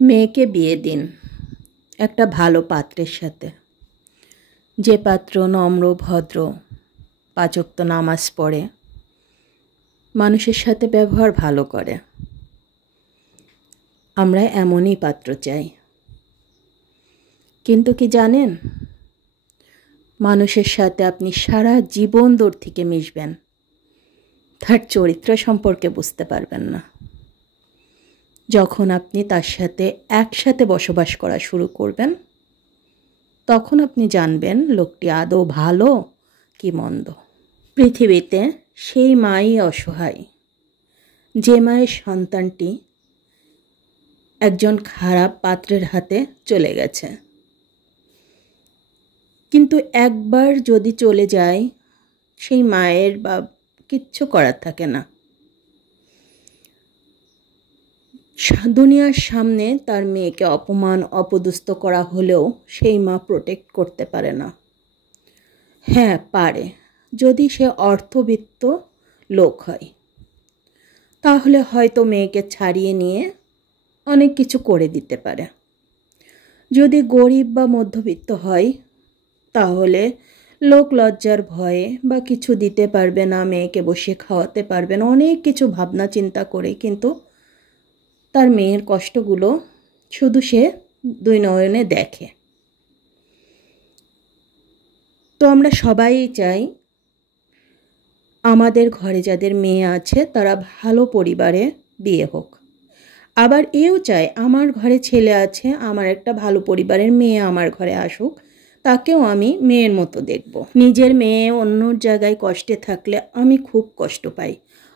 মেয়েকে বিয়ে দিন একটা ভালো পাত্রের সাথে, যে পাত্র নম্র, ভদ্র, 5 ওয়াক্ত নামাজ পড়ে, মানুষের সাথে ব্যবহার ভালো করে। আমরা এমনই পাত্র চাই। কিন্তু কি জানেন, মানুষের সাথে আপনি সারা জীবন দূর থেকে মিশবেন, তার চরিত্র সম্পর্কে বুঝতে পারবেন না। যখন আপনি তার সাথে একসাথে বসবাস করা শুরু করবেন, তখন আপনি জানবেন লোকটি আদৌ ভালো কি মন্দ। পৃথিবীতে সেই মাই অসহায়, যে মায়ের সন্তানটি একজন খারাপ পাত্রের হাতে চলে গেছে। কিন্তু একবার যদি চলে যায়, সেই মায়ের বা কিচ্ছু করার থাকে না। দুনিয়ার সামনে তার মেয়েকে অপমান অপদস্থ করা হলেও সেই মা প্রোটেক্ট করতে পারে না। হ্যাঁ পারে, যদি সে অর্থবিত্ত লোক হয়, তাহলে হয়তো মেয়েকে ছাড়িয়ে নিয়ে অনেক কিছু করে দিতে পারে। যদি গরিব বা মধ্যবিত্ত হয়, তাহলে লোক লজ্জার ভয়ে বা কিছু দিতে পারবে না, মেয়েকে বসিয়ে খাওয়াতে পারবে না, অনেক কিছু ভাবনা চিন্তা করে কিন্তু তার মেয়ের কষ্টগুলো শুধু সে 2 নয়নে দেখে। তো আমরা সবাই চাই আমাদের ঘরে যাদের মেয়ে আছে তারা ভালো পরিবারে বিয়ে হোক। আবার এও চাই আমার ঘরে ছেলে আছে, আমার একটা ভালো পরিবারের মেয়ে আমার ঘরে আসুক, তাকেও আমি মেয়ের মতো দেখব। নিজের মেয়ে অন্য জায়গায় কষ্টে থাকলে আমি খুব কষ্ট পাই,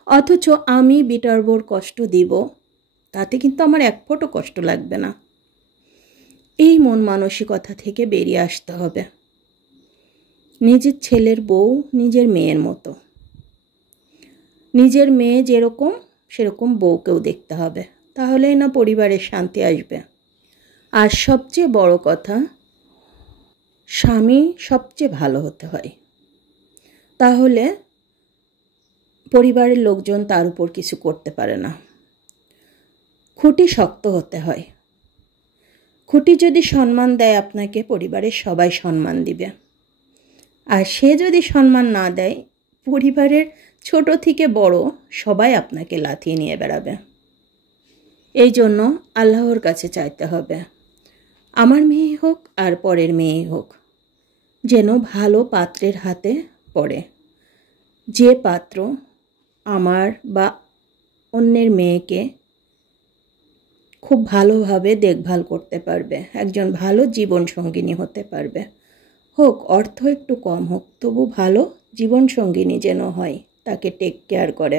অথচ আমি বিটারবোর কষ্ট দিব, তাতে কিন্তু আমার এক ফোঁটা কষ্ট লাগবে না। এই মন মানসিকতা থেকে বেরিয়ে আসতে হবে। নিজের ছেলের বউ নিজের মেয়ের মতো, নিজের মেয়ে যেরকম সেরকম বউকেও দেখতে হবে, তাহলেই না পরিবারের শান্তি আসবে। আর সবচেয়ে বড় কথা, স্বামী সবচেয়ে ভালো হতে হয়, তাহলে পরিবারের লোকজন তার উপর কিছু করতে পারে না। খুঁটি শক্ত হতে হয়। খুঁটি যদি সম্মান দেয় আপনাকে, পরিবারের সবাই সম্মান দিবে। আর সে যদি সম্মান না দেয়, পরিবারের ছোট থেকে বড় সবাই আপনাকে লাথিয়ে নিয়ে বেড়াবে। এই জন্য আল্লাহর কাছে চাইতে হবে, আমার মেয়ে হোক আর পরের মেয়ে হোক, যেন ভালো পাত্রের হাতে পড়ে, যে পাত্র আমার বা অন্যের মেয়েকে খুব ভালোভাবে দেখভাল করতে পারবে, একজন ভালো জীবন সঙ্গিনী হতে পারবে। হোক অর্থ একটু কম হোক, তবু ভালো জীবন সঙ্গিনী যেন হয়, তাকে টেক কেয়ার করে।